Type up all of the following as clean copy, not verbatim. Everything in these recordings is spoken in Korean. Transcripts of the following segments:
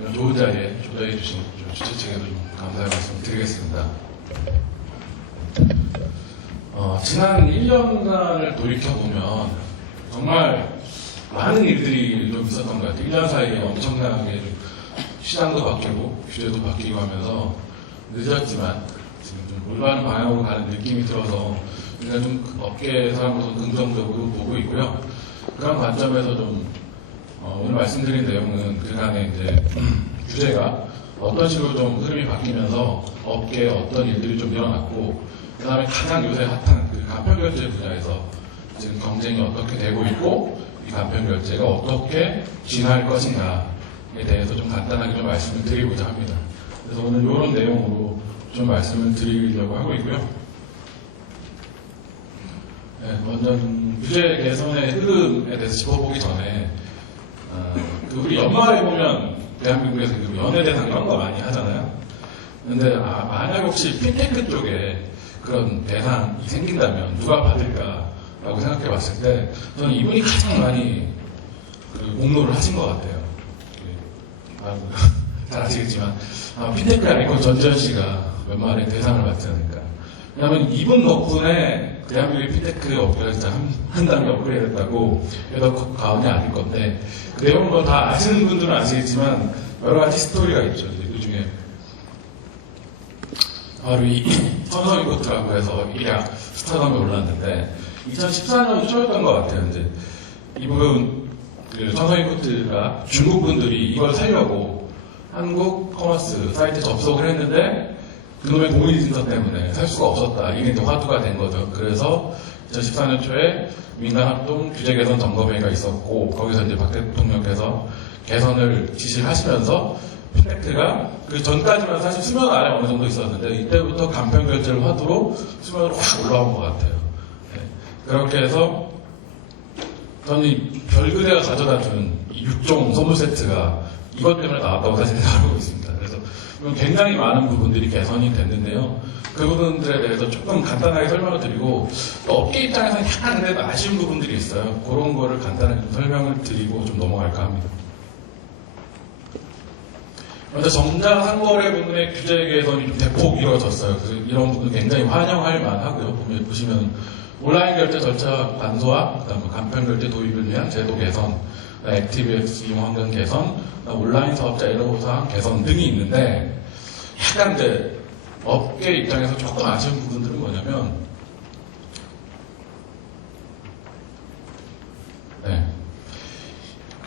이런 좋은 자리에 초대해 주신 주최 측에도 좀 감사의 말씀 드리겠습니다. 지난 1년간을 돌이켜보면 정말 많은 일들이 좀 있었던 것 같아요. 1년 사이에 엄청나게 좀 시장도 바뀌고 규제도 바뀌고 하면서 늦었지만 지금 좀 올바른 방향으로 가는 느낌이 들어서 우리가 좀 업계 사람으로서 긍정적으로 보고 있고요. 그런 관점에서 좀 오늘 말씀드린 내용은 그간의 이제 규제가 어떤 식으로 좀 흐름이 바뀌면서 업계에 어떤 일들이 좀 일어났고 그 다음에 가장 요새 핫한 그 간편결제 분야에서 지금 경쟁이 어떻게 되고 있고 이 간편결제가 어떻게 진화할 것인가에 대해서 좀 간단하게 좀 말씀을 드리고자 합니다. 그래서 오늘 이런 내용으로 좀 말씀을 드리려고 하고 있고요. 네, 먼저 규제 개선의 흐름에 대해서 짚어보기 전에 우리 연말에 보면 대한민국에서 연예대상 이런 거 많이 하잖아요. 근데 만약 혹시 핀테크 쪽에 그런 대상이 생긴다면 누가 받을까라고 생각해 봤을 때 저는 이분이 가장 많이 공로를 하신 것 같아요. 잘 아시겠지만 핀테크 아이콘 전지현 씨가 연말에 대상을 받지 않을까. 왜냐하면 이분 덕분에 대한민국의 핀테크 업계가 진짜 한 단계 업그레이드 됐다고 해도 과언이 아닐 건데 그 내용은 뭐 다 아시는 분들은 아시겠지만 여러 가지 스토리가 있죠. 그 중에 바로 이 천성이 코트라고 해서 일약 스타덤에 올랐는데 2014년 초였던 것 같아요. 이제 이분 그 천성이 코트가 중국 분들이 이걸 사려고 한국 커머스 사이트에 접속을 했는데 그놈의 공인인증서 때문에 살 수가 없었다. 이게 이제 화두가 된 거죠. 그래서 2014년 초에 민간합동 규제 개선 점검회의가 있었고 거기서 이제 박 대통령께서 개선을 지시를 하시면서 핀테크가 그 전까지만 사실 수면 아래 어느 정도 있었는데 이때부터 간편결제를 화두로 수면으로 확 올라온 것 같아요. 네. 그렇게 해서 저는 이 별그대가 가져다 준 6종 선물 세트가 이것 때문에 나왔다고 사실 알고 있습니다. 그래서 굉장히 많은 부분들이 개선이 됐는데요. 그 부분들에 대해서 조금 간단하게 설명을 드리고 또 업계 입장에서는 약간 그래도 아쉬운 부분들이 있어요. 그런 거를 간단하게 좀 설명을 드리고 좀 넘어갈까 합니다. 먼저 전자상거래 부분의 규제 개선이 좀 대폭 이루어졌어요. 그래서 이런 부분 굉장히 환영할 만하고요. 보시면 온라인 결제 절차 간소화, 그다음에 간편 결제 도입을 위한 제도 개선, 액티브엑스 이용 환경 개선, 온라인 사업자 애로사항 개선 등이 있는데 약간 이제 업계 입장에서 조금 아쉬운 부분들은 뭐냐면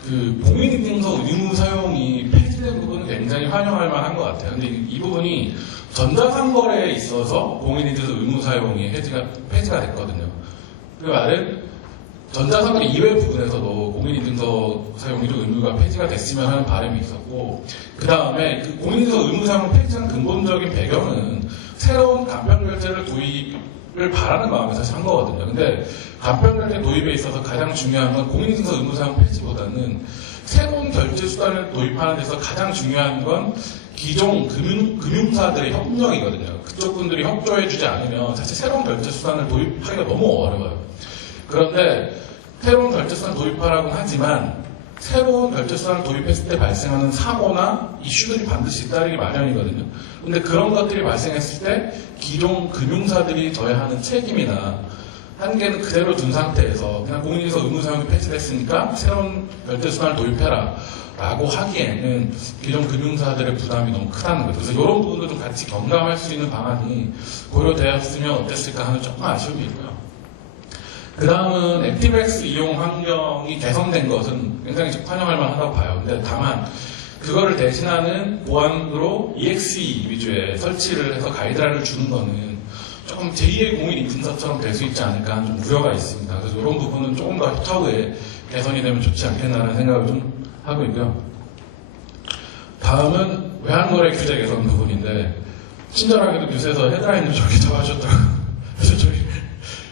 그 공인인증서 의무 사용이 폐지된 부분은 굉장히 환영할 만한 것 같아요. 근데 이 부분이 전자상거래에 있어서 공인인증서 의무 사용이 폐지가 됐거든요. 그 말은 전자상거래 이외 부분에서도 공인인증서 사용이 좀 의무가 폐지가 됐으면 하는 바람이 있었고 그 다음에 그 공인인증서 의무 사용 폐지한 근본적인 배경은 새로운 간편결제를 도입을 바라는 마음에 사실 한 거거든요. 근데 간편결제 도입에 있어서 가장 중요한 건 공인인증서 의무 사용 폐지보다는 새로운 결제 수단을 도입하는 데서 가장 중요한 건 기존 금융사들의 협력이거든요. 그쪽 분들이 협조해주지 않으면 사실 새로운 결제 수단을 도입하기가 너무 어려워요. 그런데 새로운 결제수단 도입하라고는 하지만 새로운 결제수단을 도입했을 때 발생하는 사고나 이슈들이 반드시 잇따르기 마련이거든요. 그런데 그런 것들이 발생했을 때 기존 금융사들이 져야 하는 책임이나 한계는 그대로 둔 상태에서 그냥 공인인증서 의무 사용이 폐지됐으니까 새로운 결제수단을 도입해라 라고 하기에는 기존 금융사들의 부담이 너무 크다는 거죠. 그래서 이런 부분도 좀 같이 경감할 수 있는 방안이 고려되었으면 어땠을까 하는 조금 아쉬움이 있고요. 그 다음은 액티브엑스 이용 환경이 개선된 것은 굉장히 환영할 만하다고 봐요. 근데 다만 그거를 대신하는 보안으로 EXE 위주의 설치를 해서 가이드라인을 주는 거는 조금 제2의 공인인증서처럼 될 수 있지 않을까 하는 좀 우려가 있습니다. 그래서 이런 부분은 조금 더 차후에 개선이 되면 좋지 않겠나라는 생각을 좀 하고 있고요. 다음은 외환거래 규제 개선 부분인데 친절하게도 뉴스에서 헤드라인을 저렇게 잡아주셨더라고요. 그래서 저희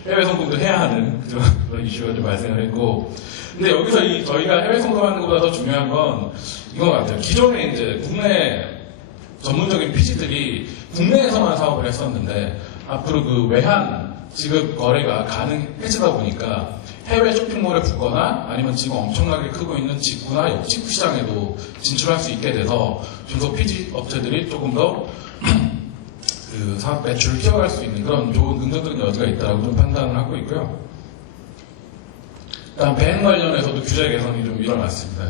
해외 송금도 해야 하는 그런 이슈가 좀 발생을 했고, 근데 여기서 저희가 해외 송금하는 것보다 더 중요한 건 이건 같아요. 기존에 이제 국내 전문적인 PG들이 국내에서만 사업을 했었는데 앞으로 그 외환 지급 거래가 가능해지다 보니까 해외 쇼핑몰에 붙거나 아니면 지금 엄청나게 크고 있는 직구나 역직구 시장에도 진출할 수 있게 돼서 중소 피지 업체들이 조금 더 그 사업 매출을 키워갈 수 있는 그런 좋은 긍정적인 여지가 있다고 좀 판단을 하고 있고요. 일단 밴 관련해서도 규제 개선이 좀 일어났습니다.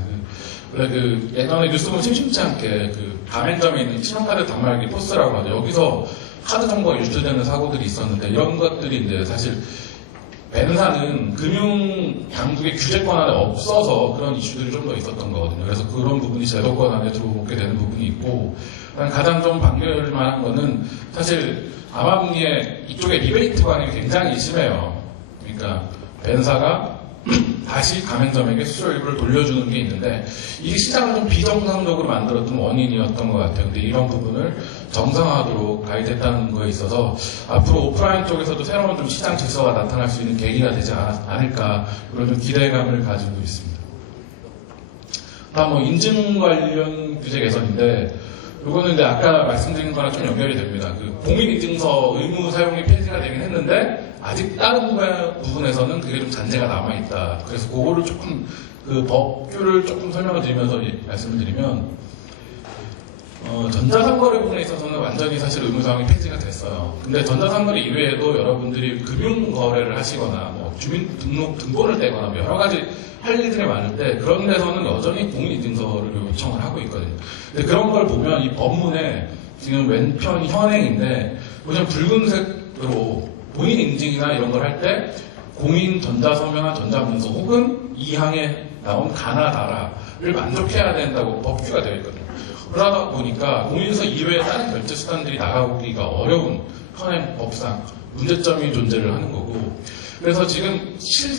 원래 그 예전에 뉴스 보면 심심치 않게 그 가맹점에 있는 신용카드 단말기 포스라고 하죠. 여기서 카드 정보가 유출되는 사고들이 있었는데 이런 것들이 이제 사실 벤사는 금융 당국의 규제권 안에 없어서 그런 이슈들이 좀 더 있었던 거거든요. 그래서 그런 부분이 제도권 안에 들어오게 되는 부분이 있고, 가장 좀 반겨줄 만한 거는 사실 아마분기에 이쪽에 리베이트 관이 굉장히 심해요. 그러니까 벤사가 다시 가맹점에게 수수료를 돌려주는 게 있는데 이게 시장을 좀 비정상적으로 만들었던 원인이었던 것 같아요. 근데 이런 부분을 정상화하도록 가이드했다는 거에 있어서 앞으로 오프라인 쪽에서도 새로운 좀 시장 질서가 나타날 수 있는 계기가 되지 않을까 그런 좀 기대감을 가지고 있습니다. 다음 뭐 인증 관련 규제 개선인데 이거는 이제 아까 말씀드린 거랑 좀 연결이 됩니다. 그 공인인증서 의무 사용이 폐지가 되긴 했는데 아직 다른 부분에서는 그게 좀 잔재가 남아있다. 그래서 그거를 조금 그 법규를 조금 설명을 드리면서 말씀을 드리면 전자상거래 부분에 있어서는 완전히 사실 의무사항이 폐지가 됐어요. 근데 전자상거래 이외에도 여러분들이 금융거래를 하시거나 뭐 주민등록 등본을 떼거나 뭐 여러 가지 할 일들이 많을 때 그런 데서는 여전히 공인인증서를 요청을 하고 있거든요. 근데 그런 걸 보면 이 법문에 지금 왼편이 현행인데 보시면 붉은색으로 본인 인증이나 이런 걸 할 때 공인 전자서명한 전자문서 혹은 이 항에 나온 가나다라를 만족해야 된다고 법규가 되어 있거든요. 그러다 보니까 공인서 이외에 다른 결제 수단들이 나가기가 어려운 현행 법상 문제점이 존재를 하는 거고, 그래서 지금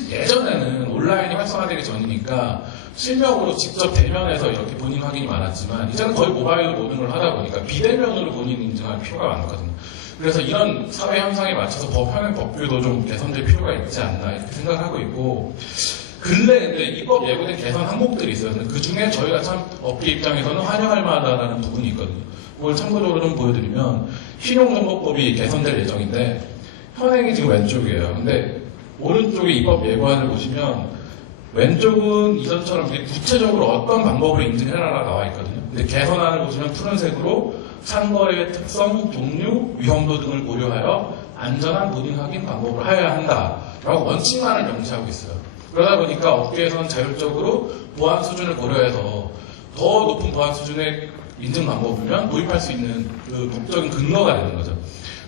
예전에는 온라인이 활성화되기 전이니까 실명으로 직접 대면해서 이렇게 본인 확인이 많았지만 이제는 거의 모바일로 모든 걸 하다 보니까 비대면으로 본인 인증할 필요가 많거든요. 그래서 이런 사회 현상에 맞춰서 현행 법규도 좀 개선될 필요가 있지 않나 이렇게 생각하고 있고, 근래 근데 입법 예고된 개선 항목들이 있어요. 그 중에 저희가 참 업계 입장에서는 환영할 만하다는 부분이 있거든요. 그걸 참고적으로 좀 보여드리면 신용정보법이 개선될 예정인데 현행이 지금 왼쪽이에요. 근데 오른쪽에 입법 예고안을 보시면 왼쪽은 이전처럼 구체적으로 어떤 방법으로 인증해라가 나와 있거든요. 근데 개선안을 보시면 푸른색으로 상거래의 특성, 종류, 위험도 등을 고려하여 안전한 본인 확인 방법을 하여야 한다라고 원칙만을 명시하고 있어요. 그러다 보니까 업계에서는 자율적으로 보안 수준을 고려해서 더 높은 보안 수준의 인증 방법이면 도입할 수 있는 그 법적인 근거가 되는 거죠.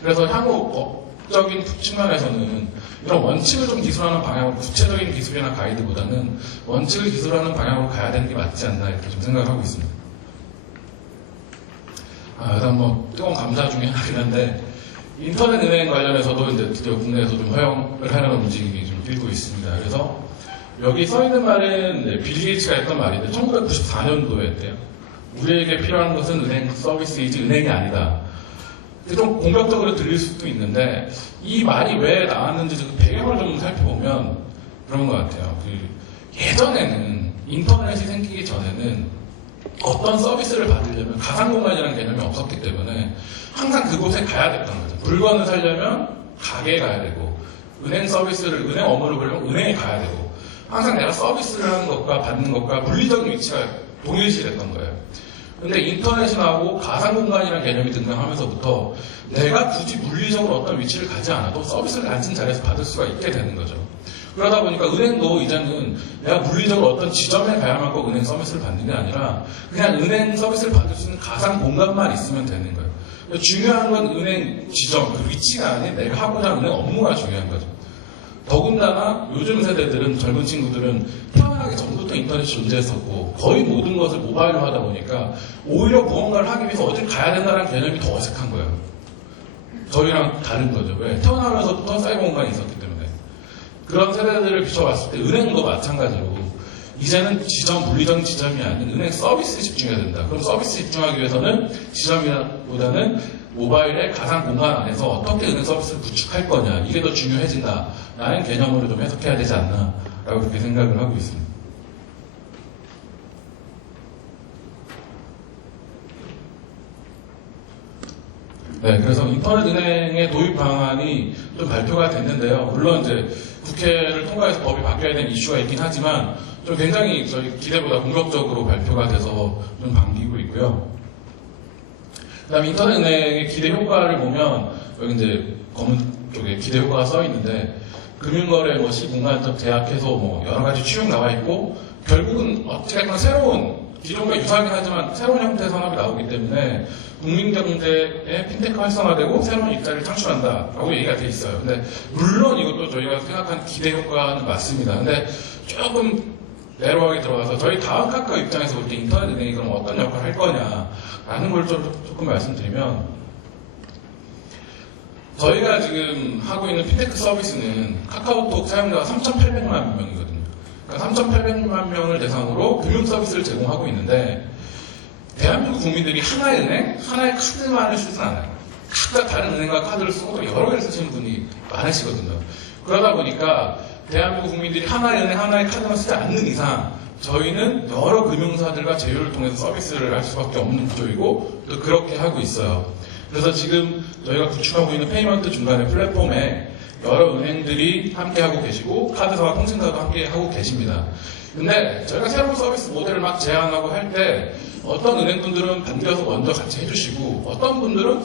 그래서 향후 법적인 측면에서는 이런 원칙을 좀 기술하는 방향으로 구체적인 기술이나 가이드보다는 원칙을 기술하는 방향으로 가야 되는 게 맞지 않나 이렇게 좀 생각하고 있습니다. 일단 뭐 뜨거운 감사 중에 하긴 한데 인터넷 은행 관련해서도 이제 드디어 국내에서 좀 허용을 하려는 움직임이 좀 일고 있습니다. 그래서 여기 써 있는 말은 빌 게이츠가 했던 말인데 1994년도에 했대요. 우리에게 필요한 것은 은행 서비스이지 은행이 아니다. 좀 공격적으로 들릴 수도 있는데 이 말이 왜 나왔는지 그 배경을 좀 살펴보면 그런 것 같아요. 예전에는 인터넷이 생기기 전에는 어떤 서비스를 받으려면 가상공간이라는 개념이 없었기 때문에 항상 그곳에 가야 됐던 거죠. 물건을 사려면 가게에 가야 되고 은행 업무를 보려면 은행에 가야 되고 항상 내가 서비스를 하는 것과 받는 것과 물리적인 위치가 동일시됐던 거예요. 근데 인터넷이 나오고 가상공간이라는 개념이 등장하면서부터 내가 굳이 물리적으로 어떤 위치를 가지 않아도 서비스를 앉은 자리에서 받을 수가 있게 되는 거죠. 그러다 보니까 은행도 이제는 내가 물리적으로 어떤 지점에 가야만 꼭 은행 서비스를 받는 게 아니라 그냥 은행 서비스를 받을 수 있는 가상 공간만 있으면 되는 거예요. 중요한 건 은행 지점, 그 위치가 아닌 내가 하고자 하는 은행 업무가 중요한 거죠. 더군다나 요즘 세대들은, 젊은 친구들은 태어나기 전부터 인터넷이 존재했었고 거의 모든 것을 모바일로 하다 보니까 오히려 무언가를 하기 위해서 어딜 가야 된다는 개념이 더 어색한 거예요. 저희랑 다른 거죠. 왜? 태어나면서부터 사이버 공간이 있었기 때문에. 그런 세대들을 비춰봤을 때 은행도 마찬가지로 이제는 물리적인 지점이 아닌 은행 서비스에 집중해야 된다. 그럼 서비스에 집중하기 위해서는 지점보다는 모바일의 가상 공간 안에서 어떻게 은행 서비스를 구축할 거냐, 이게 더 중요해진다라는 개념으로 좀 해석해야 되지 않나라고 그렇게 생각을 하고 있습니다. 네, 그래서 인터넷은행의 도입 방안이 좀 발표가 됐는데요. 물론 이제 국회를 통과해서 법이 바뀌어야 되는 이슈가 있긴 하지만 좀 굉장히 저희 기대보다 공격적으로 발표가 돼서 좀 반기고 있고요. 그다음에 인터넷은행의 기대 효과를 보면 여기 이제 검은 쪽에 기대 효과가 써 있는데 금융거래 뭐 시공간적 제약해서 뭐 여러 가지 취용 나와 있고 결국은 어쨌든 새로운 기존과 유사하긴 하지만 새로운 형태의 산업이 나오기 때문에 국민 경제의 핀테크 활성화되고 새로운 일자리를 창출한다라고 얘기가 돼 있어요. 근데 물론 이것도 저희가 생각한 기대 효과는 맞습니다. 근데 조금 내로하게 들어가서 저희 다음 카카오 입장에서 볼 때 인터넷 은행이 그럼 어떤 역할을 할 거냐라는 걸 조금 말씀드리면 저희가 지금 하고 있는 핀테크 서비스는 카카오톡 사용자가 3,800만 명이거든요. 그러니까 3,800만 명을 대상으로 금융 서비스를 제공하고 있는데 대한민국 국민들이 하나의 은행, 하나의 카드만을 쓰진 않아요. 각각 다른 은행과 카드를 쓰고 여러 개를 쓰시는 분이 많으시거든요. 그러다 보니까 대한민국 국민들이 하나의 은행, 하나의 카드만 쓰지 않는 이상 저희는 여러 금융사들과 제휴를 통해서 서비스를 할 수밖에 없는 구조이고 또 그렇게 하고 있어요. 그래서 지금 저희가 구축하고 있는 페이먼트 중간의 플랫폼에 여러 은행들이 함께하고 계시고 카드사와 통신사도 함께하고 계십니다. 근데 저희가 새로운 서비스 모델을 막 제안하고 할 때 어떤 은행분들은 반겨서 먼저 같이 해주시고 어떤 분들은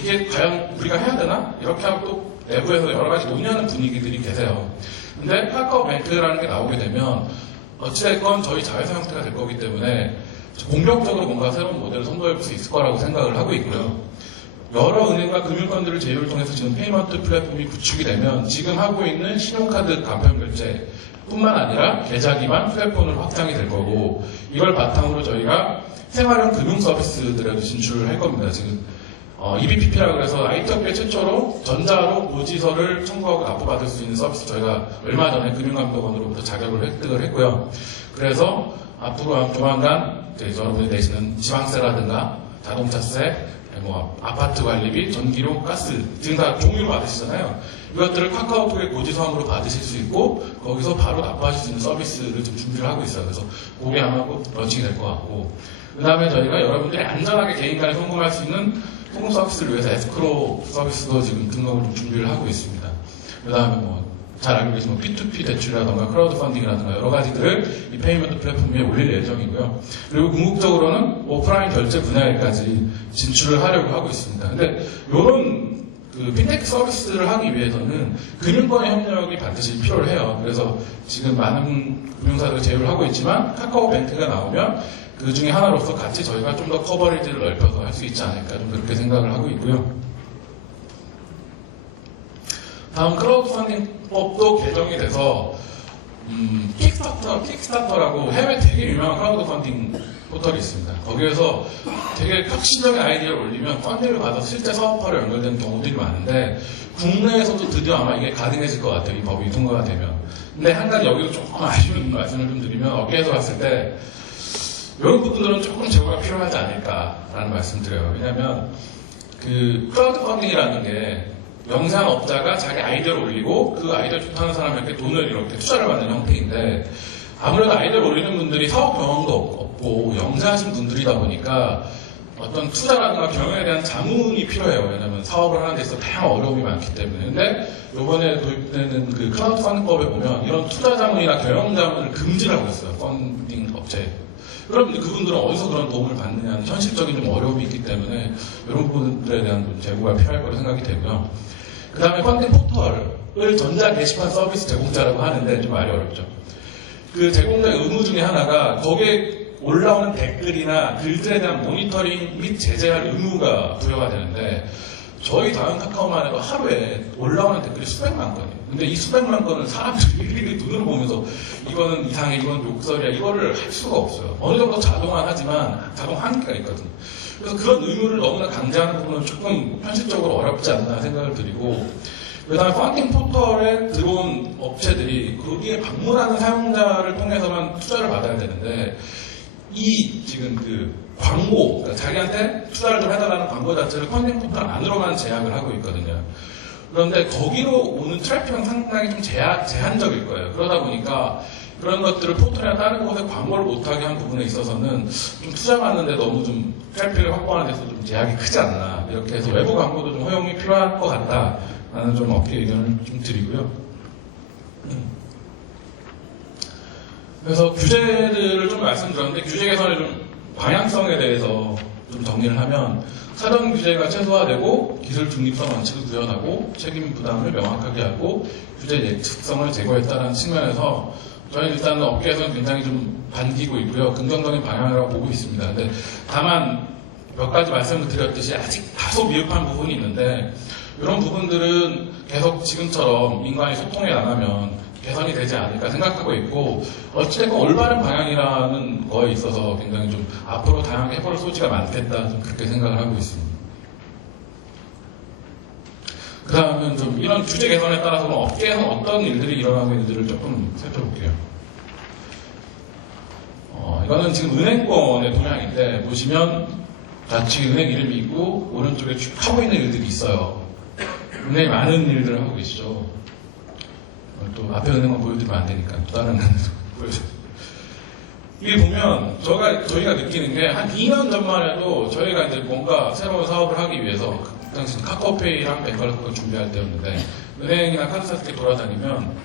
이게 과연 우리가 해야 되나? 이렇게 하고 또 내부에서 여러 가지 논의하는 분위기들이 계세요. 근데 카카오뱅크라는 게 나오게 되면 어찌됐건 저희 자회사 형태가 될 거기 때문에 공격적으로 뭔가 새로운 모델을 선도해 볼 수 있을 거라고 생각을 하고 있고요. 여러 은행과 금융권들을 제휴를 통해서 지금 페이먼트 플랫폼이 구축이 되면 지금 하고 있는 신용카드 간편결제 뿐만 아니라 계좌 기반 플랫폼으로 확장이 될 거고 이걸 바탕으로 저희가 생활형 금융 서비스들에도 진출을 할 겁니다. 지금 EBPP라고 해서 IT업계 최초로 전자로 고지서를 청구하고 납부받을 수 있는 서비스 저희가 얼마 전에 금융감독원으로부터 자격을 획득을 했고요. 그래서 앞으로 조만간 여러분이 내시는 지방세라든가 자동차세, 뭐 아파트 관리비, 전기료, 가스 지금 다 종류로 받으시잖아요. 이것들을 카카오톡의 고지서함으로 받으실 수 있고 거기서 바로 납부하실 수 있는 서비스를 지금 준비를 하고 있어요. 그래서 그게 아마 곧 런칭이 될 것 같고 그 다음에 저희가 여러분들이 안전하게 개인간에 송금할 수 있는 송금 서비스를 위해서 에스크로 서비스도 지금 등록을 좀 준비를 하고 있습니다. 그 다음에 뭐 잘 알고 계시면 P2P 대출이라든가 크라우드 펀딩이라든가 여러 가지들을 이 페이먼트 플랫폼 위에 올릴 예정이고요. 그리고 궁극적으로는 오프라인 결제 분야에까지 진출을 하려고 하고 있습니다. 근데 이런 핀테크 서비스를 하기 위해서는 금융권의 협력이 반드시 필요해요. 그래서 지금 많은 금융사들 제휴를 하고 있지만 카카오뱅크가 나오면 그 중에 하나로서 같이 저희가 좀 더 커버리지를 넓혀서 할 수 있지 않을까 좀 그렇게 생각을 하고 있고요. 다음 크라우드 펀딩법도 개정이 돼서 킥스타터라고 해외 되게 유명한 크라우드 펀딩 포털이 있습니다. 거기에서 되게 혁신적인 아이디어를 올리면 펀딩을 받아서 실제 사업화로 연결되는 경우들이 많은데 국내에서도 드디어 아마 이게 가능해질 것 같아요. 이 법이 통과가 되면. 근데 한 가지 여기서 조금 아쉬운 말씀을 좀 드리면 업계에서 봤을 때 이런 부분들은 조금 제고가 필요하지 않을까라는 말씀 드려요. 왜냐하면 크라우드 펀딩이라는 게 영상업자가 자기 아이디어를 올리고 그 아이디어 좋다는 사람에게 돈을 이렇게 투자를 받는 형태인데 아무래도 아이디어를 올리는 분들이 사업 경험도 없고 영세하신 분들이다 보니까 어떤 투자라든가 경영에 대한 자문이 필요해요. 왜냐하면 사업을 하는 데 있어서 다양한 어려움이 많기 때문에. 근데 이번에 도입되는 그 크라우드 펀딩법에 보면 이런 투자 자문이나 경영 자문을 금지를 하고 있어요. 펀딩 업체. 그럼 그분들은 어디서 그런 도움을 받느냐는 현실적인 좀 어려움이 있기 때문에 이런 부분들에 대한 좀 제고가 필요할 거라고 생각이 되고요. 그 다음에 펀딩 포털을 전자 게시판 서비스 제공자라고 하는데 좀 말이 어렵죠. 그 제공자의 의무 중에 하나가 거기에 올라오는 댓글이나 글들에 대한 모니터링 및 제재할 의무가 부여가 되는데 저희 다음 카카오만 해도 하루에 올라오는 댓글이 수백만 건이에요. 근데 이 수백만 건은 사람들이 일일이 눈으로 보면서 이거는 이상해, 이건 욕설이야, 이거를 할 수가 없어요. 어느 정도 자동화하지만 자동 한계가 있거든요. 그래서 그런 의무를 너무나 강제하는 부분은 조금 현실적으로 어렵지 않나 생각을 드리고 그 다음에 펀딩 포털에 들어온 업체들이 거기에 방문하는 사용자를 통해서만 투자를 받아야 되는데 이 지금 광고, 그러니까 자기한테 투자를 좀 해달라는 광고 자체를 펀딩 포털 안으로만 제약을 하고 있거든요. 그런데 거기로 오는 트래픽은 상당히 좀 제한적일 거예요. 그러다 보니까 그런 것들을 포털이나 다른 곳에 광고를 못하게 한 부분에 있어서는 좀 투자 받는데 너무 좀 트래픽을 확보하는 데서 좀 제약이 크지 않나 이렇게 해서 외부 광고도 좀 허용이 필요할 것 같다라는 좀 업계 의견을 좀 드리고요. 그래서 규제들을 좀 말씀드렸는데 규제 개선의 좀 방향성에 대해서 좀 정리를 하면 사전 규제가 최소화되고 기술 중립성 원칙을 구현하고 책임 부담을 명확하게 하고 규제 예측성을 제거했다는 측면에서 저희는 일단 업계에서는 굉장히 좀 반기고 있고요. 긍정적인 방향이라고 보고 있습니다. 근데 다만 몇 가지 말씀을 드렸듯이 아직 다소 미흡한 부분이 있는데 이런 부분들은 계속 지금처럼 인간이 소통해 나가면 개선이 되지 않을까 생각하고 있고 어찌됐건 올바른 방향이라는 거에 있어서 굉장히 좀 앞으로 다양하게 해볼 소지가 많겠다 좀 그렇게 생각을 하고 있습니다. 그 다음은 좀 이런 규제 개선에 따라서 업계에서 어떤 일들이 일어나고 있는지를 조금 살펴볼게요. 이거는 지금 은행권의 동향인데 보시면 좌측에 은행 이름이 있고 오른쪽에 쭉 하고 있는 일들이 있어요. 은행이 많은 일들을 하고 계시죠. 또 앞에 은행만 보여드리면 안 되니까 또 다른 은행 보여드려요. 이게 보면 저희가 느끼는 게 한 2년 전만 해도 저희가 이제 뭔가 새로운 사업을 하기 위해서 그 당시 카카오페이랑 뱅컬러가 준비할 때였는데 은행이나 카드사 이렇게 돌아다니면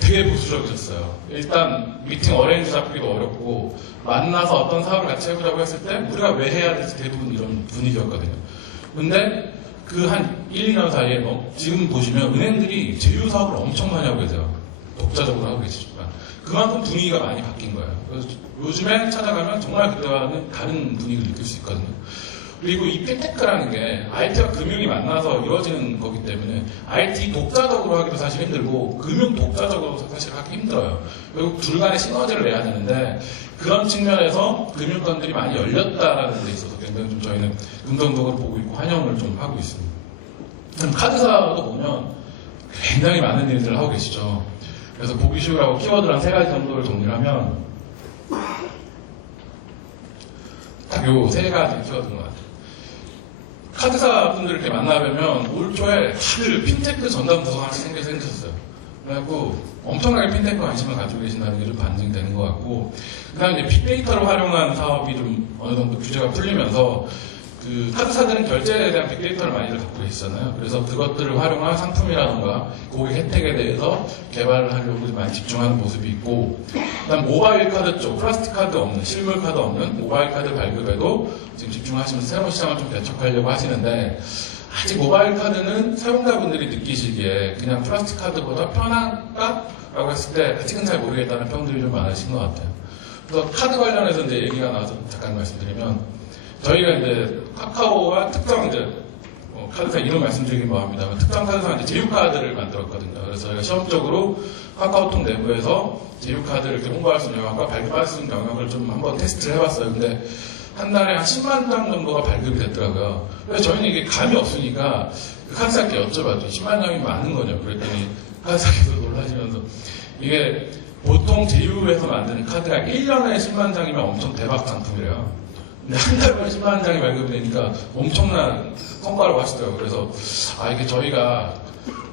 되게 보수적이셨어요. 일단 미팅 어레인지 잡기도 어렵고 만나서 어떤 사업을 같이 해보자고 했을 때 우리가 왜 해야 될지 대부분 이런 분위기였거든요. 근데 그 한 1, 2년 사이에 지금 보시면 은행들이 제휴 사업을 엄청 많이 하고 계세요. 독자적으로 하고 계시지만 그만큼 분위기가 많이 바뀐 거예요. 그래서 요즘에 찾아가면 정말 그때와는 다른 분위기를 느낄 수 있거든요. 그리고 이 핀테크라는 게 IT와 금융이 만나서 이루어지는 거기 때문에 IT 독자적으로 하기도 사실 힘들고 금융 독자적으로 사실 하기 힘들어요. 결국 둘 간의 시너지를 내야 되는데 그런 측면에서 금융권들이 많이 열렸다라는 데 있어서 굉장히 좀 저희는 긍정적으로 보고 있고 환영을 좀 하고 있습니다. 카드사도 보면 굉장히 많은 일들을 하고 계시죠. 그래서 보기 쉬우라고 키워드를 한 3가지 정도를 정리를 하면 딱 요 3가지 키워드인 것 같아요. 카드사 분들 이렇게 만나뵈면 올 초에 다들 핀테크 전담 부서가 하나씩 생겼어요. 그래갖고 엄청나게 핀테크 관심을 가지고 계신다는 게 좀 반증되는 것 같고, 그 다음에 이제 빅데이터를 활용한 사업이 좀 어느 정도 규제가 풀리면서 그 카드사들은 결제에 대한 빅데이터를 많이들 갖고 계시잖아요. 그래서 그것들을 활용한 상품이라던가 고객 혜택에 대해서 개발을 하려고 많이 집중하는 모습이 있고, 그다음 모바일 카드 쪽, 플라스틱 카드 없는, 실물 카드 없는 모바일 카드 발급에도 지금 집중하시면서 새로운 시장을 좀 개척하려고 하시는데, 아직 모바일 카드는 사용자분들이 느끼시기에 그냥 플라스틱 카드보다 편한가?라고 했을 때 아직은 잘 모르겠다는 평들이 좀 많으신 것 같아요. 그래서 카드 관련해서 이제 얘기가 나와서 잠깐 말씀드리면, 저희가 이제 카카오와 특정 이제 카드사 이름 말씀드리긴 뭐합니다만 특정 카드사 이제 제휴카드를 만들었거든요. 그래서 저희가 시험적으로 카카오톡 내부에서 제휴카드를 이렇게 홍보할 수 있는 영역과 발급할 수 있는 영역을 좀 한번 테스트를 해봤어요. 근데 한 달에 한 10만 장 정도가 발급이 됐더라고요. 그래서 저희는 이게 감이 없으니까 그 카드사께 여쭤봤죠. 10만 장이 많은 거냐? 그랬더니 카드사께서 놀라시면서 이게 보통 제휴에서 만드는 카드가 1년에 10만 장이면 엄청 대박 상품이래요. 근데 한 달 만에 10만 장이 발급되니까 엄청난 성과라고 하시더라고요. 그래서 이게 저희가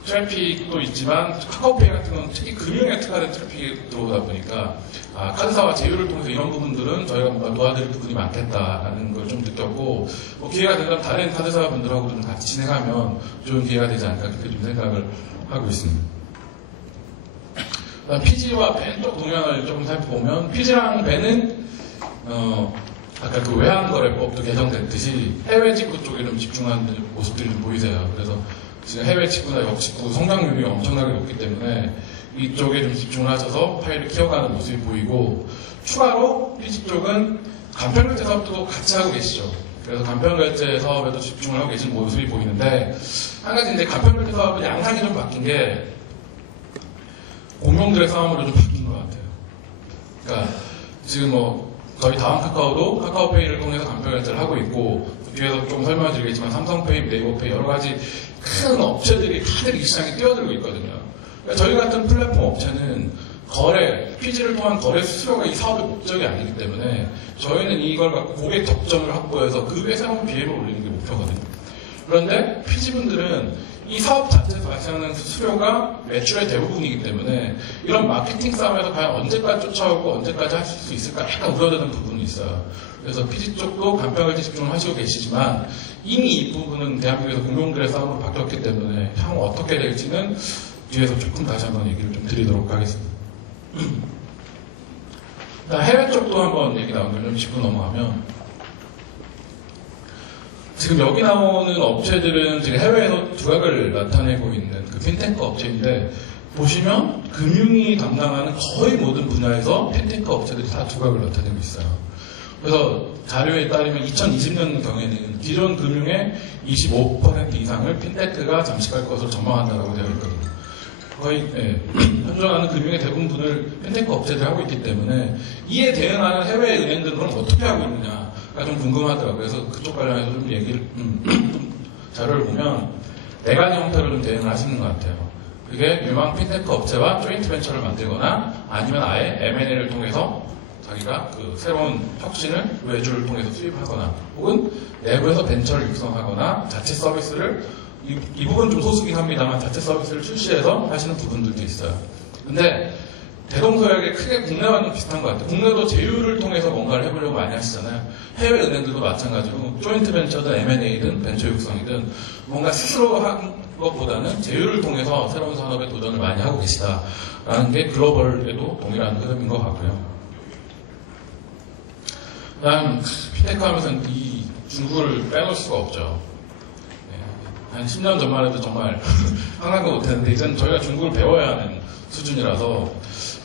트래픽도 있지만 카카오페이 같은 건 특히 금융에 특화된 트래픽이 들어오다 보니까 카드사와 제휴를 통해서 이런 부분들은 저희가 뭔가 도와드릴 부분이 많겠다라는 걸 좀 느꼈고, 기회가 된다면 다른 카드사 분들하고 좀 같이 진행하면 좋은 기회가 되지 않을까 그렇게 좀 생각을 하고 있습니다. PG와 벤 쪽 동향을 조금 살펴보면 PG랑 벤은 아까 그 외환거래법도 개정됐듯이 해외 직구 쪽에 좀 집중하는 모습들이 좀 보이세요. 그래서 지금 해외 직구나 역직구 성장률이 엄청나게 높기 때문에 이쪽에 좀 집중을 하셔서 파일을 키워가는 모습이 보이고, 추가로 PG 쪽은 간편결제 사업도 같이 하고 계시죠. 그래서 간편결제 사업에도 집중을 하고 계신 모습이 보이는데, 한 가지 이제 간편결제 사업은 양상이 좀 바뀐 게 공룡들의 싸움으로 좀 바뀐 것 같아요. 그러니까 지금 저희 다음 카카오도 카카오페이를 통해서 간편결제를 하고 있고, 뒤에서 좀 설명드리겠지만 삼성페이, 네이버페이 여러 가지 큰 업체들이 다들 이 시장에 뛰어들고 있거든요. 그러니까 저희 같은 플랫폼 업체는 PG를 통한 거래 수수료가 이 사업의 목적이 아니기 때문에 저희는 이걸 갖고 고객 접점을 확보해서 그 외에 새로운 비율을 올리는 게 목표거든요. 그런데 PG분들은 이 사업 자체에서 발생하는 수수료가 매출의 대부분이기 때문에 이런 마케팅 싸움에서 과연 언제까지 쫓아오고 언제까지 할 수 있을까 약간 우려되는 부분이 있어요. 그래서 PD 쪽도 간편하게 집중을 하시고 계시지만 이미 이 부분은 대한민국에서 공룡들의 싸움으로 바뀌었기 때문에 향후 어떻게 될지는 뒤에서 조금 다시 한번 얘기를 좀 드리도록 하겠습니다. 해외 쪽도 한번 얘기 나오면 좀 짚고 넘어가면 지금 여기 나오는 업체들은 지금 해외에서 두각을 나타내고 있는 그 핀테크 업체인데 보시면 금융이 담당하는 거의 모든 분야에서 핀테크 업체들이 다 두각을 나타내고 있어요. 그래서 자료에 따르면 2020년 경에는 기존 금융의 25% 이상을 핀테크가 잠식할 것으로 전망한다고 되어 있거든요. 거의 현존하는 금융의 대부분을 핀테크 업체들이 하고 있기 때문에 이에 대응하는 해외 은행들은 그럼 어떻게 하고 있느냐가 좀 궁금하더라고요. 그래서 그쪽 관련해서 좀 얘기를 자료를 보면 네 가지 형태로 좀 대응을 하시는 것 같아요. 그게 유망 핀테크 업체와 조인트 벤처를 만들거나 아니면 아예 M&A를 통해서 자기가 그 새로운 혁신을 외주를 통해서 수입하거나 혹은 내부에서 벤처를 육성하거나 자체 서비스를 이 부분 좀 소수긴 합니다만 자체 서비스를 출시해서 하시는 부분들도 있어요. 근데 대동소이하게 크게 국내와는 비슷한 것 같아요. 국내도 제휴를 통해서 뭔가를 해보려고 많이 하시잖아요. 해외 은행들도 마찬가지로 조인트 벤처든 M&A든 벤처 육성이든 뭔가 스스로 한 것보다는 제휴를 통해서 새로운 산업에 도전을 많이 하고 계시다라는 게 글로벌에도 동일한 흐름인 것 같고요. 그다음 핀테크 하면서는 이 중국을 빼놓을 수가 없죠. 한 10년 전만 해도 정말 상상도 못했는데 이제는 저희가 중국을 배워야 하는 수준이라서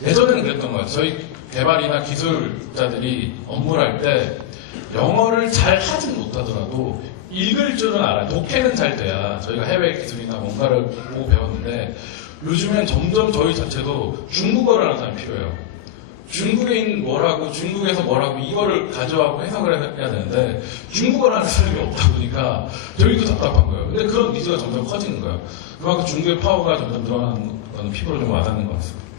예전에는 그랬던 것 같아요. 저희 개발이나 기술자들이 업무를 할 때 영어를 잘 하진 못하더라도 읽을 줄은 알아요. 독해는 잘 돼야 저희가 해외 기술이나 뭔가를 보고 배웠는데 요즘엔 점점 저희 자체도 중국어를 하는 사람이 필요해요. 중국인 뭐라고 중국에서 뭐라고 이거를 가져와고 해석을 해야 되는데 중국어를 하는 사람이 없다 보니까 저희도 답답한 거예요. 근데 그런 니즈가 점점 커지는 거예요. 그만큼 중국의 파워가 점점 늘어나는 거는 피부로 좀 와닿는 것 같습니다.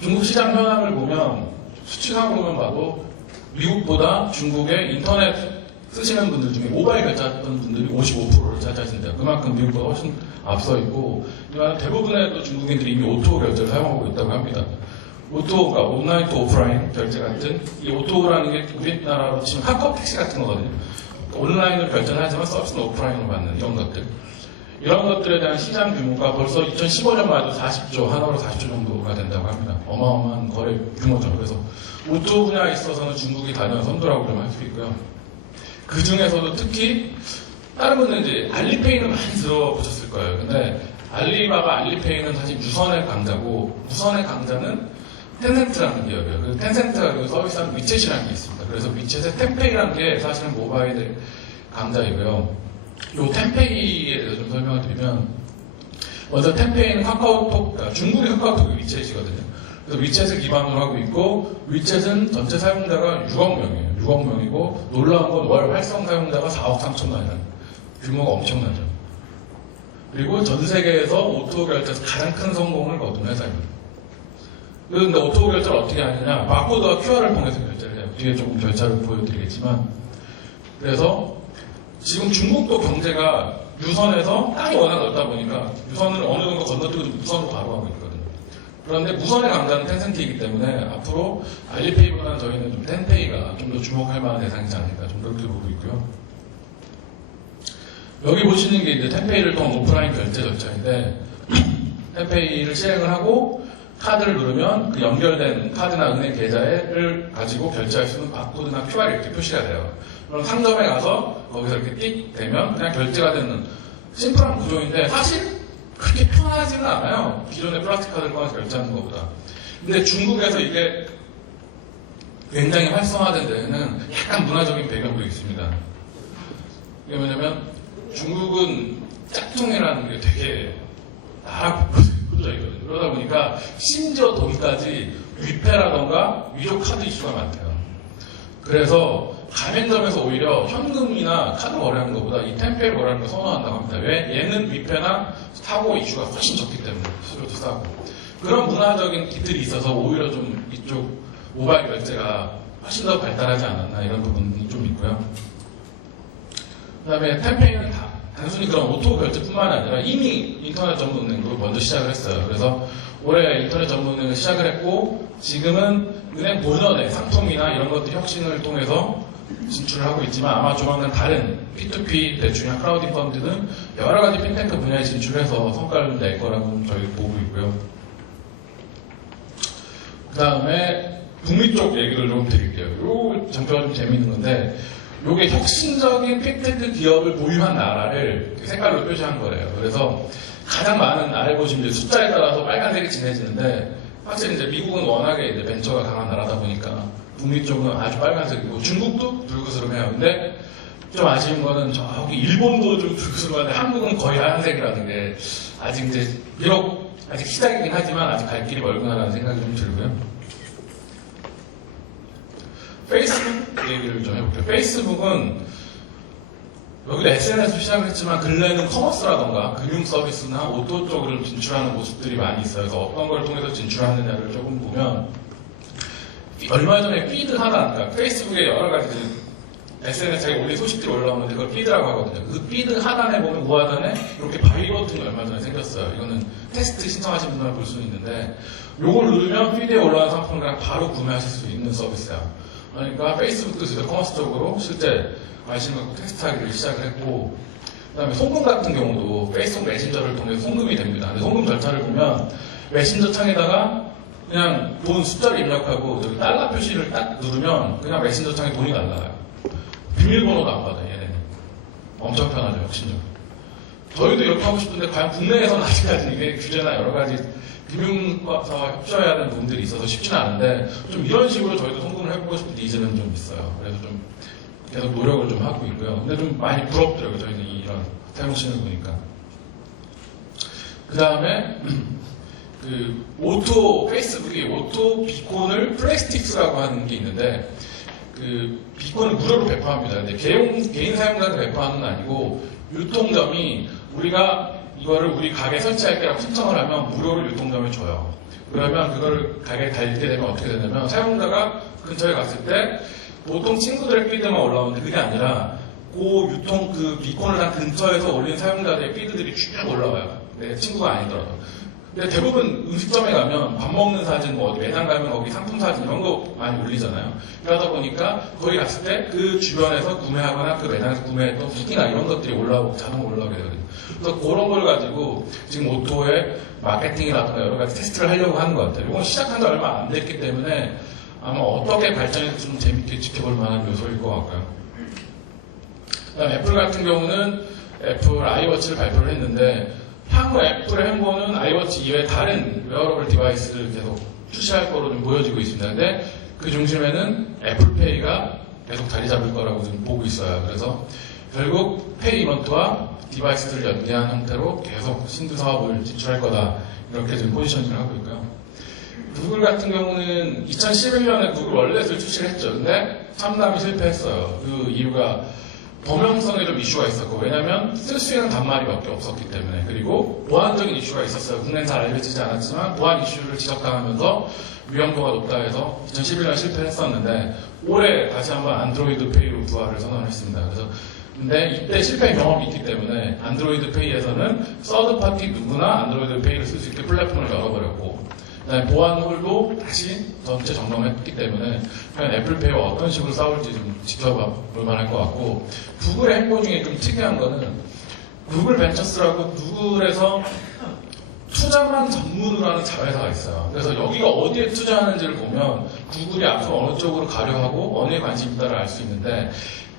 중국 시장 현황을 보면 수치상으로만 봐도 미국보다 중국의 인터넷 쓰시는 분들 중에 모바일 결제하던 분들이 55%를 차지하신대요. 그만큼 미국보다 훨씬 앞서 있고 대부분의 또 중국인들이 이미 오토 결제를 사용하고 있다고 합니다. 오토가 온라인 또 오프라인 결제 같은 이 오토라는 게 우리나라로 치면 카카오 택시 같은 거거든요. 온라인으로 결제는 하지만 서비스는 오프라인으로 받는 이런 것들. 이런 것들에 대한 시장 규모가 벌써 2015년만 해도 40조, 한화로 40조 정도가 된다고 합니다. 어마어마한 거래 규모죠. 그래서 오토 분야에 있어서는 중국이 단연 선두라고 좀 할 수 있고요. 그 중에서도 특히 다른 분들은 이제 알리페이는 많이 들어보셨을 거예요. 근데 알리바바 알리페이는 사실 무선의 강자고 무선의 강자는 텐센트라는 기업이에요. 그래서 텐센트가 그 서비스하는 위챗이라는 게 있습니다. 그래서 위챗의 텐페이라는 게 사실은 모바일의 강자이고요. 이 텐페이에 대해서 좀 설명을 드리면 먼저 텐페이는 카카오톡, 중국의 카카오톡이 위챗이거든요. 그래서 위챗을 기반으로 하고 있고 위챗은 전체 사용자가 6억 명이에요. 6억 명이고 놀라운 건 월 활성 사용자가 4억 3천만이라는 규모가 엄청나죠. 그리고 전 세계에서 오토 결제에서 가장 큰 성공을 거둔 회사입니다. 그런데 오토 결제를 어떻게 하느냐? 바코드와 QR을 통해서 결제를 해요. 뒤에 조금 결제를 보여드리겠지만 그래서 지금 중국도 경제가 유선에서 땅이 워낙 넓다 보니까 유선을 어느 정도 건너뛰고 무선으로 바로 하고 있거든요. 그런데 무선의 강자는 텐센트이기 때문에 앞으로 알리페이보다는 저희는 좀 텐페이가 좀 더 주목할 만한 대상이지 않을까 좀 그렇게 보고 있고요. 여기 보시는 게 이제 텐페이를 통한 오프라인 결제 절차인데 텐페이를 실행을 하고 카드를 누르면 그 연결된 카드나 은행 계좌를 가지고 결제할 수 있는 바코드나 QR이 이렇게 표시가 돼요. 그럼 상점에 가서 거기서 이렇게 띡 되면 그냥 결제가 되는 심플한 구조인데 사실 그렇게 편하지는 않아요. 기존의 플라스틱 카드를 꺼내서 결제하는 것보다. 근데 중국에서 이게 굉장히 활성화된 데에는 약간 문화적인 배경도 있습니다. 이게 뭐냐면 중국은 짝퉁이라는 게 되게 나라 곳곳이거든요. 그러다 보니까 심지어 거기까지 위패라던가 위조 카드 이슈가 많대요. 그래서 가맹점에서 오히려 현금이나 카드 거래하는 것보다 이 텐페이를 거래하는 걸 선호한다고 합니다. 왜? 얘는 위패나 사고 이슈가 훨씬 적기 때문에 수수료도 싸고 그런 문화적인 기틀이 있어서 오히려 좀 이쪽 모바일 결제가 훨씬 더 발달하지 않았나 이런 부분이 좀 있고요. 그다음에 템페이는 단순히 그런 오토 결제뿐만 아니라 이미 인터넷 전문 은행으로 먼저 시작을 했어요. 그래서 올해 인터넷 전문 은행을 시작을 했고 지금은 은행 본연의 상품이나 이런 것들 혁신을 통해서 진출을 하고 있지만 아마 조만간 다른 P2P 대출이나 크라우딩 펀드는 여러 가지 핀테크 분야에 진출해서 성과를 낼 거라고 저희 보고 있고요. 그 다음에 북미 쪽 얘기를 좀 드릴게요. 요 장표가 좀 재밌는 건데 요게 혁신적인 핀테크 기업을 보유한 나라를 색깔로 표시한 거래요. 그래서 가장 많은 나라를 보시면 이제 숫자에 따라서 빨간색이 진해지는데 확실히 이제 미국은 워낙에 이제 벤처가 강한 나라다 보니까 북미 쪽은 아주 빨간색이고 중국도 붉은색으로 해요. 근데 좀 아쉬운 거는 저기 일본도 좀 붉은색으로 하는데 한국은 거의 하얀색이라는 게 아직 이제 비록 아직 시작이긴 하지만 아직 갈 길이 멀구나라는 생각이 좀 들고요. 페이스북 얘기를 좀 해볼게요. 페이스북은 여기도 SNS로 시작을 했지만 근래에는 커머스라던가 금융 서비스나 오토 쪽으로 진출하는 모습들이 많이 있어요. 그래서 어떤 걸 통해서 진출하느냐를 조금 보면 얼마 전에 피드 하단, 그러니까 페이스북에 여러 가지 SNS에 올린 소식들이 올라오는데 그걸 피드라고 하거든요. 그 피드 하단에 보면 우하단에 이렇게 바이 버튼이 얼마 전에 생겼어요. 이거는 테스트 신청하신 분들만 볼 수 있는데 요걸 누르면 피드에 올라온 상품을 그냥 바로 구매하실 수 있는 서비스야. 그러니까 페이스북도 진짜 커머스 쪽으로 실제 관심 갖고 테스트하기를 시작을 했고 그 다음에 송금 같은 경우도 페이스북 메신저를 통해서 송금이 됩니다. 근데 송금 절차를 보면 메신저 창에다가 그냥 돈 숫자를 입력하고 저기 달러 표시를 딱 누르면 그냥 메신저 창에 돈이 날라가요. 비밀번호도 안 받아요, 얘네는. 엄청 편하죠, 혁신적으로. 저희도 이렇게 하고 싶은데 과연 국내에서는 아직까지 이게 규제나 여러 가지 금융과서 협조해야 하는 부분들이 있어서 쉽지는 않은데 좀 이런 식으로 저희도 송금을 해보고 싶은 니즈는 좀 있어요. 그래서 좀 계속 노력을 좀 하고 있고요. 근데 좀 많이 부럽더라고요, 저희는 이런 사용시를 보니까. 그 다음에 그 페이스북이 오토 비콘을 플래스틱스라고 하는 게 있는데 그 비콘을 무료로 배포합니다. 근데 개인 사용자한테 배포하는 건 아니고 유통점이 우리가 이거를 우리 가게에 설치할 때라고 신청을 하면 무료로 유통점에 줘요. 그러면 그걸 가게에 달게 되면 어떻게 되냐면 사용자가 근처에 갔을 때 보통 친구들의 피드만 올라오는데 그게 아니라 그 비콘을 한 근처에서 올린 사용자들의 피드들이 쭉 올라와요. 내 친구가 아니더라도. 근데 대부분 음식점에 가면 밥 먹는 사진, 뭐 어디 매장 가면 거기 상품 사진 이런 거 많이 올리잖아요. 그러다 보니까 거기 갔을 때 그 주변에서 구매하거나 그 매장에서 구매했던 후기나 이런 것들이 자동으로 올라오게 되거든요. 그래서 그런 걸 가지고 지금 오토의 마케팅이라든가 여러 가지 테스트를 하려고 하는 것 같아요. 이건 시작한 지 얼마 안 됐기 때문에 아마 어떻게 발전해서 좀 재밌게 지켜볼 만한 요소일 것 같고요. 그다음 애플 같은 경우는 애플 아이워치를 발표를 했는데 향후 애플의 행보는 아이워치 이외에 다른 웨어러블 디바이스를 계속 출시할 거로 좀 보여지고 있습니다. 근데 그 중심에는 애플페이가 계속 자리 잡을 거라고 좀 보고 있어요. 그래서 결국 페이 이벤트와 디바이스들을 연계한 형태로 계속 신규 사업을 진출할 거다. 이렇게 지금 포지셔닝을 하고 있고요. 구글 같은 경우는 2011년에 구글 월렛을 출시를 했죠. 근데 참담히 실패했어요. 그 이유가 범용성에 좀 이슈가 있었고, 왜냐면 쓸 수 있는 단말이 몇 개 없었기 때문에, 그리고 보안적인 이슈가 있었어요. 국내는 잘 알려지지 않았지만 보안 이슈를 지적당하면서 위험도가 높다 해서 2011년 실패했었는데 올해 다시 한번 안드로이드 페이로 부활을 선언했습니다. 그래서 근데 이때 실패 경험이 있기 때문에 안드로이드 페이에서는 서드파티 누구나 안드로이드 페이를 쓸 수 있게 플랫폼을 열어버렸고, 보안 홀도 다시 전체 점검했기 때문에 과연 애플페이와 어떤 식으로 싸울지 좀 지켜볼 만할 것 같고, 구글의 행보 중에 좀 특이한 거는 구글 벤처스라고 구글에서 투자만 전문으로 하는 자회사가 있어요. 그래서 여기가 어디에 투자하는지를 보면 구글이 앞으로 어느 쪽으로 가려 하고 어느에 관심이 있다를 알 수 있는데,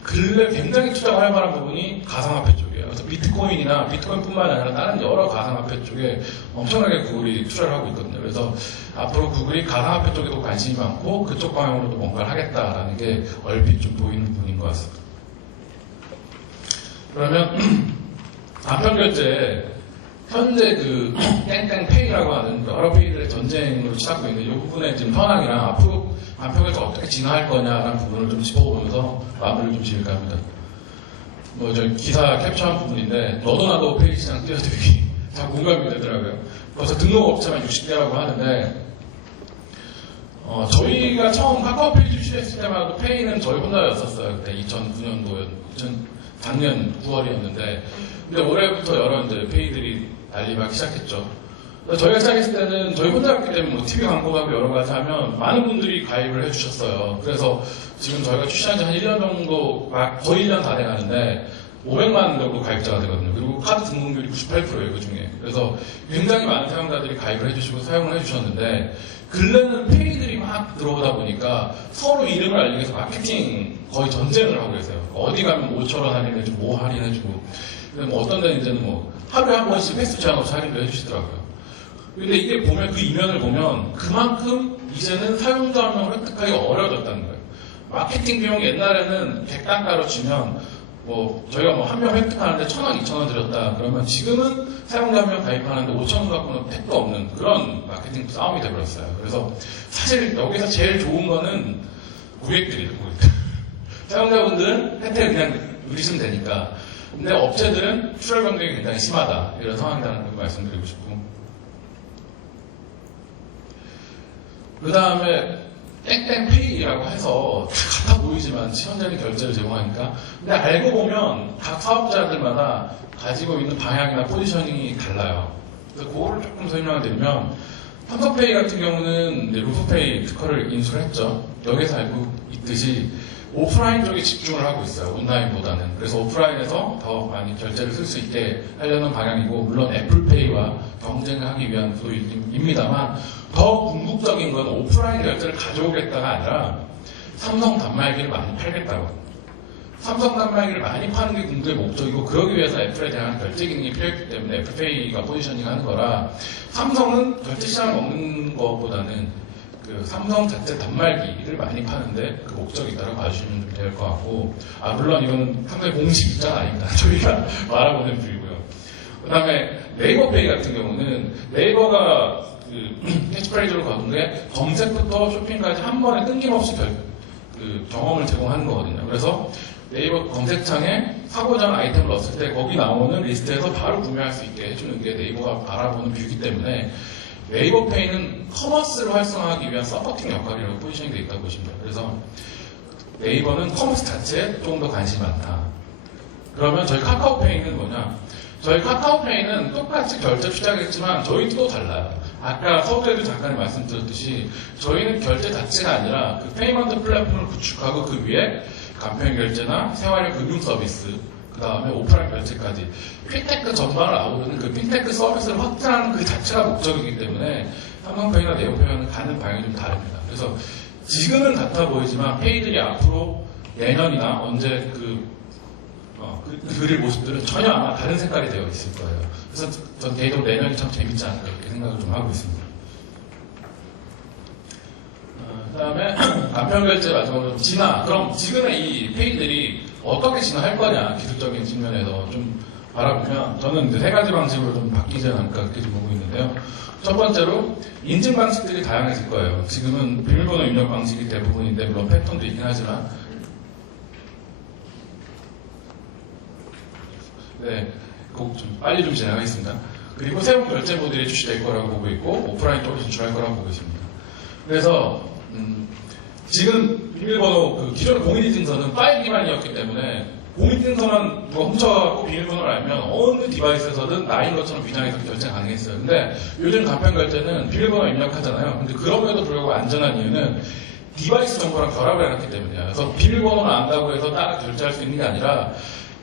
근래 굉장히 투자가 할 만한 부분이 가상화폐 쪽이에요. 그래서 비트코인이나 비트코인뿐만 아니라 다른 여러 가상화폐 쪽에 엄청나게 구글이 투자를 하고 있거든요. 그래서 앞으로 구글이 가상화폐 쪽에도 관심이 많고 그쪽 방향으로도 뭔가를 하겠다라는 게 얼핏 좀 보이는 부분인 것 같습니다. 그러면 간편결제 현재 그 땡땡페이라고 하는 여러 페이들의 전쟁으로 치닫고 있는 이 부분의 지금 현황이랑 앞으로 간편결제 어떻게 진화할 거냐라는 부분을 좀 짚어보면서 마무리를 좀 지을까 합니다. 저 기사 캡처한 부분인데 너도 나도 페이 시장 뛰어들기 참 공감이 되더라고요. 벌써 등록 업체만 60개라고 하는데 저희가 처음 카카오페이 출시했을 때만 해도 페이는 저희 혼자였었어요. 그때 2009년도, 작년 9월이었는데 근데 올해부터 여러 이제 페이들이 난리나기 시작했죠. 저희가 시작했을 때는 저희 혼자였기 때문에 뭐 TV 광고하고 여러 가지 하면 많은 분들이 가입을 해주셨어요. 그래서 지금 저희가 출시한 지 한 1년 정도, 거의 1년 다 돼가는데 500만 정도 가입자가 되거든요. 그리고 카드 등록률이 98%예요, 그 중에. 그래서 굉장히 많은 사용자들이 가입을 해주시고 사용을 해주셨는데 근래는 페이들이 막 들어오다 보니까 서로 이름을 알리기 위해서 마케팅 거의 전쟁을 하고 계세요. 어디 가면 5,000원 할인해주고 뭐 할인해주고 뭐 어떤 데는 이제는 뭐 하루에 한 번씩 횟수 제한 없이 할인도 해주시더라고요. 근데 이게 보면 그 이면을 보면 그만큼 이제는 사용자 한 명을 획득하기가 어려워졌다는 거예요. 마케팅 비용 옛날에는 100단가로 치면 뭐 저희가 뭐 한 명 획득하는데 1,000원, 2,000원 들였다 그러면 지금은 사용자 한 명 가입하는데 5,000원 갖고는 택도 없는 그런 마케팅 싸움이 돼버렸어요. 그래서 사실 여기서 제일 좋은 거는 고객들이에요. 고객들. 사용자분들은 혜택을 그냥 누리시면 되니까. 근데 업체들은 출혈 변경이 굉장히 심하다 이런 상황이라는 걸 말씀드리고 싶고 그 다음에 땡땡페이라고 해서 같아 보이지만 시험자는 결제를 제공하니까 근데 알고 보면 각 사업자들마다 가지고 있는 방향이나 포지셔닝이 달라요. 그래서 그거를 조금 설명을 드리면 삼성페이 같은 경우는 이제 루프페이 특허를 인수를 했죠. 여기서 알고 있듯이 오프라인 쪽에 집중을 하고 있어요. 온라인보다는. 그래서 오프라인에서 더 많이 결제를 쓸 수 있게 하려는 방향이고 물론 애플페이와 경쟁을 하기 위한 구도입니다만 더 궁극적인 건 오프라인 결제를 가져오겠다가 아니라 삼성 단말기를 많이 팔겠다고. 삼성 단말기를 많이 파는 게 궁극의 목적이고 그러기 위해서 애플에 대한 결제 기능이 필요했기 때문에 애플페이가 포지셔닝 하는 거라 삼성은 결제 시장을 먹는 것보다는 그 삼성 자체 단말기를 많이 파는데 그 목적이 있다고 봐주시면 좀 될 것 같고 물론 이거는 삼성의 공식 입장 아닙니다. 저희가 말하고 있는 분이고요. 그 다음에 네이버페이 같은 경우는 네이버가 그 캐치프레이즈로 거둔 게 검색부터 쇼핑까지 한 번에 끊김없이 그 경험을 제공하는 거거든요. 그래서 네이버 검색창에 사고자 하는 아이템을 넣었을 때 거기 나오는 리스트에서 바로 구매할 수 있게 해주는 게 네이버가 바라보는 뷰이기 때문에 네이버페이는 커머스를 활성화하기 위한 서포팅 역할이라고 포지션이 되어 있다고 보시면 돼요. 그래서 네이버는 커머스 자체에 조금 더 관심이 많다. 그러면 저희 카카오페이는 뭐냐? 저희 카카오페이는 똑같이 결제 시작했지만 저희도 또 달라요. 아까 서두에도 잠깐 말씀드렸듯이 저희는 결제 자체가 아니라 그 페이먼트 플랫폼을 구축하고 그 위에 간편 결제나 생활용 금융 서비스 그 다음에 오프라인 결제까지 핀테크 전반을 아우르는 그 핀테크 서비스를 확장하는 그 자체가 목적이기 때문에 삼성페이나 네이버페이는 가는 방향이 좀 다릅니다. 그래서 지금은 같아 보이지만 페이들이 앞으로 내년이나 언제 그릴 모습들은 전혀 아마 다른 색깔이 되어 있을 거예요. 그래서 전 개인적으로 내년이 참 재밌지 않을까 이렇게 생각을 좀 하고 있습니다. 그 다음에 간편결제 마지막으로 진화. 그럼 지금의 이 페이들이 어떻게 진화할 거냐 기술적인 측면에서 좀 바라보면 저는 이제 세 가지 방식으로 좀 바뀌지 않을까 그렇게 좀 보고 있는데요. 첫 번째로 인증 방식들이 다양해질 거예요. 지금은 비밀번호 입력 방식이 대부분인데 물론 패턴도 있긴 하지만 네, 꼭 좀 빨리 좀 진행하겠습니다. 그리고 새로운 결제 모델이 출시될 거라고 보고 있고 오프라인 쪽으로 진출할 거라고 보고 있습니다. 그래서 지금 비밀번호 그 기존 공인인증서는 파일 기반이었기 때문에 공인인증서만 누가 훔쳐갖고 비밀번호를 알면 어느 디바이스에서든 나인 것처럼 위장해서 결제 가능했어요. 근데 요즘 간편 결제는 비밀번호 입력하잖아요. 근데 그럼에도 불구하고 안전한 이유는 디바이스 정보랑 결합을 해놨기 때문이에요. 그래서 비밀번호를 안다고 해서 따라 결제할 수 있는 게 아니라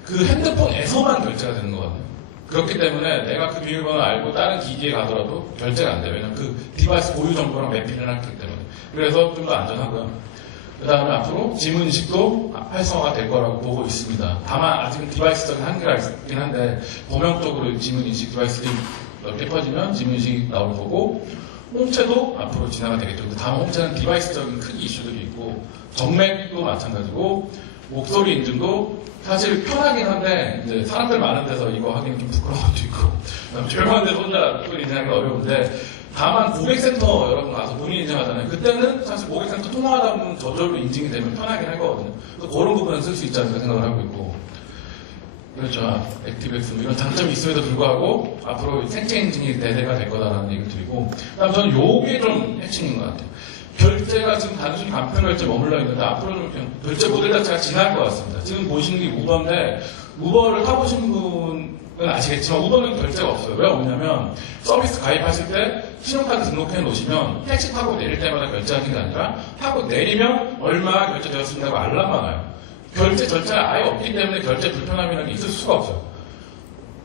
그 핸드폰에서만 결제가 되는 거거든요. 그렇기 때문에 내가 그 비밀번호를 알고 다른 기기에 가더라도 결제가 안 돼요. 왜냐면 그 디바이스 보유 정보랑 매핑을 했기 때문에. 그래서 좀 더 안전하고요. 그 다음에 앞으로 지문인식도 활성화가 될 거라고 보고 있습니다. 다만 아직은 디바이스적인 한계가 있긴 한데 범용적으로 지문인식 디바이스들이 넓게 퍼지면 지문인식이 나올 거고 홍채도 앞으로 진화가 되겠죠. 다만 홍채는 디바이스적인 큰 이슈들이 있고 정맥도 마찬가지고 목소리 인증도 사실 편하긴 한데 이제 사람들 많은 데서 이거 하기는 좀 부끄러운 것도 있고 조용한 데서 혼자 목소리 인증하기가 어려운데 다만 고객센터 여러분 가서 본인 인증하잖아요. 그때는 사실 고객센터 통화하다 보면 저절로 인증이 되면 편하긴 할 거거든요. 그래서 그런 부분은 쓸 수 있지 않을까 생각을 하고 있고 그렇죠. 액티브엑스 이런 장점이 있음에도 불구하고 앞으로 생체 인증이 대세가 될 거다라는 얘기를 드리고 그다음 저는 요게 좀 핵심인 것 같아요. 결제가 지금 단순히 간편 결제 머물러 있는데 앞으로는 그냥 결제 모델 자체가 진화할 것 같습니다. 지금 보시는 게 우버인데 우버를 타보신 분은 아시겠지만 우버는 결제가 없어요. 왜 없냐면 서비스 가입하실 때 신용카드 등록해 놓으시면 택시 타고 내릴 때마다 결제하는 게 아니라 타고 내리면 얼마 결제되었습니다고 알람만 와요. 결제 절차가 아예 없기 때문에 결제 불편함이라는 게 있을 수가 없어요.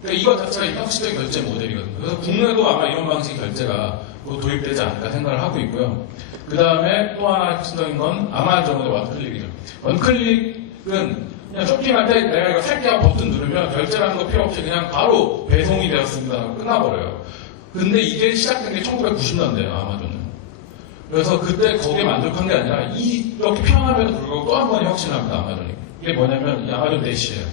그러니까 이거 자체가 혁신적인 결제 모델이거든요. 그래서 국내도 아마 이런 방식의 결제가 곧 도입되지 않을까 생각을 하고 있고요. 그 다음에 또 하나 혁신적인 건 아마존의 원클릭이죠. 원클릭은 그냥 쇼핑할 때 내가 이거 살게 하고 버튼 누르면 결제라는 거 필요 없이 그냥 바로 배송이 되었습니다 하고 끝나버려요. 근데 이게 시작된 게 1990년대예요, 아마존은. 그래서 그때 거기에 만족한 게 아니라 이렇게 편함에도 불구하고 또 한 번 혁신합니다, 아마존이. 이게 뭐냐면 이 아마존 대시예요.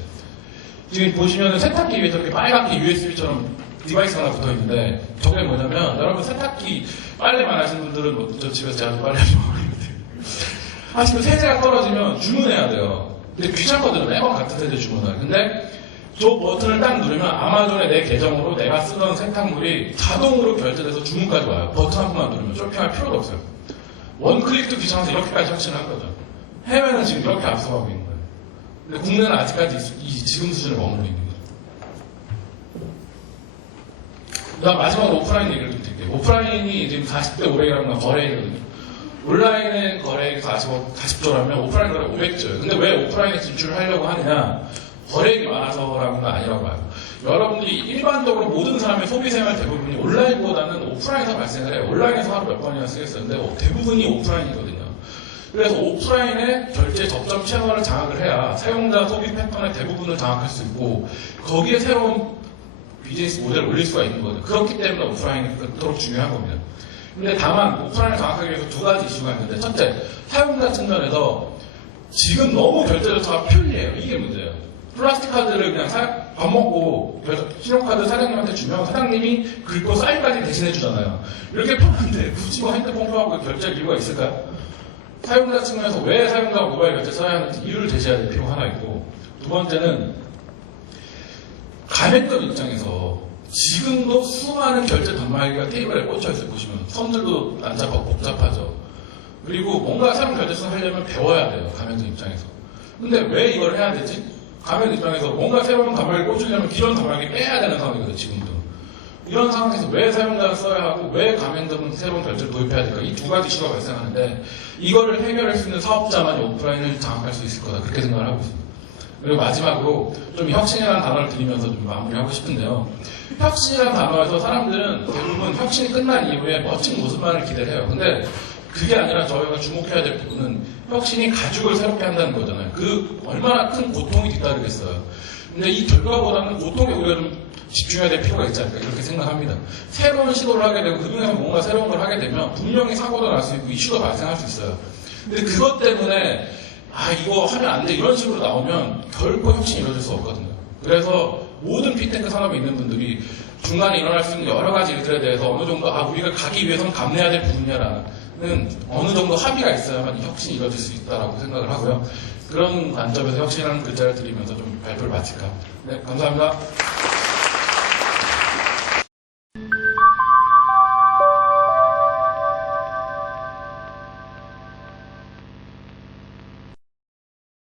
지금 보시면 세탁기 위에 저렇게 빨갛게 USB처럼 디바이스가 하나 붙어 있는데 저게 뭐냐면 여러분 세탁기 빨래만 하시는 분들은 뭐 저 집에서 제가 빨래 하시면 모르겠는데 하시면 세제가 떨어지면 주문해야 돼요. 근데 귀찮거든요. 매번 같은 세제 주문을. 근데 저 버튼을 딱 누르면 아마존의 내 계정으로 내가 쓰던 세탁물이 자동으로 결제돼서 주문까지 와요. 버튼 한 번만 누르면 쇼핑할 필요도 없어요. 원클릭도 귀찮아서 이렇게까지 혁신을 한 거죠. 해외는 지금 이렇게 앞서가고 있는 거예요. 근데 국내는 아직까지 지금 수준에 머물러 있는 거죠. 그다음 마지막으로 오프라인 얘기를 좀 드릴게요. 오프라인이 지금 40대 500이라는 건 거래이거든요. 온라인은 거래액이 40조라면 오프라인 거래 500조예요. 근데 왜 오프라인에 진출을 하려고 하느냐? 거래액이 많아서라는 건 아니라고 봐요. 여러분들이 일반적으로 모든 사람의 소비생활 대부분이 온라인보다는 오프라인에서 발생을 해요. 온라인에서 하루 몇 번이나 쓰겠어요. 근데 대부분이 오프라인이거든요. 그래서 오프라인의 결제 접점 채널을 장악을 해야 사용자 소비 패턴의 대부분을 장악할 수 있고 거기에 새로운 비즈니스 모델을 올릴 수가 있는 거죠. 그렇기 때문에 오프라인이 그토록 중요한 겁니다. 근데 다만 오프라인을 장악하기 위해서 두 가지 이슈가 있는데 첫째, 사용자 측면에서 지금 너무 결제 절차가 편리해요. 이게 문제예요. 플라스틱 카드를 그냥 밥 먹고 신용카드 사장님한테 주면 사장님이 긁고 사인까지 대신해 주잖아요. 이렇게 편한데 굳이 뭐 핸드폰 켜갖고 결제할 이유가 있을까요? 사용자 측면에서 왜 사용자가 모바일 결제 써야 하는지 이유를 제시해야 될 필요가 하나 있고 두 번째는 가맹점 입장에서 지금도 수많은 결제 단말기가 테이블에 꽂혀있어요. 보시면 선들도 난잡하고 복잡하죠. 그리고 뭔가 새로운 결제를 하려면 배워야 돼요. 가맹점 입장에서. 근데 왜 이걸 해야 되지? 가맹점 입장에서 뭔가 새로운 단말기 꽂으려면 기존 단말기 빼야 되는 상황이거든요. 지금도. 이런 상황에서 왜 사용자가 써야 하고 왜 가맹점은 새로운 결제를 도입해야 될까? 이 두 가지 이슈가 발생하는데 이거를 해결할 수 있는 사업자만이 오프라인을 장악할 수 있을 거다. 그렇게 생각을 하고 있습니다. 그리고 마지막으로 좀 혁신이라는 단어를 드리면서 좀 마무리하고 싶은데요. 혁신이라는 단어에서 사람들은 대부분 혁신이 끝난 이후에 멋진 모습만을 기대를 해요. 근데 그게 아니라 저희가 주목해야 될 부분은 혁신이 가죽을 새롭게 한다는 거잖아요. 그 얼마나 큰 고통이 뒤따르겠어요. 근데 이 결과보다는 고통에 우리가 좀 집중해야 될 필요가 있지 않을까 이렇게 생각합니다. 새로운 시도를 하게 되고 그중에서 뭔가 새로운 걸 하게 되면 분명히 사고도 날 수 있고 이슈가 발생할 수 있어요. 근데 그것 때문에 이거 하면 안 돼 이런 식으로 나오면 결코 혁신이 이루어질 수 없거든요. 그래서 모든 핀테크 산업에 있는 분들이 중간에 일어날 수 있는 여러 가지 일들에 대해서 어느 정도 우리가 가기 위해서는 감내해야 될 부분이라는 어느 정도 합의가 있어야만 이 혁신이 이루어질 수 있다고 생각을 하고요. 그런 관점에서 혁신이라는 글자를 드리면서 좀 발표를 마칠까. 네, 감사합니다.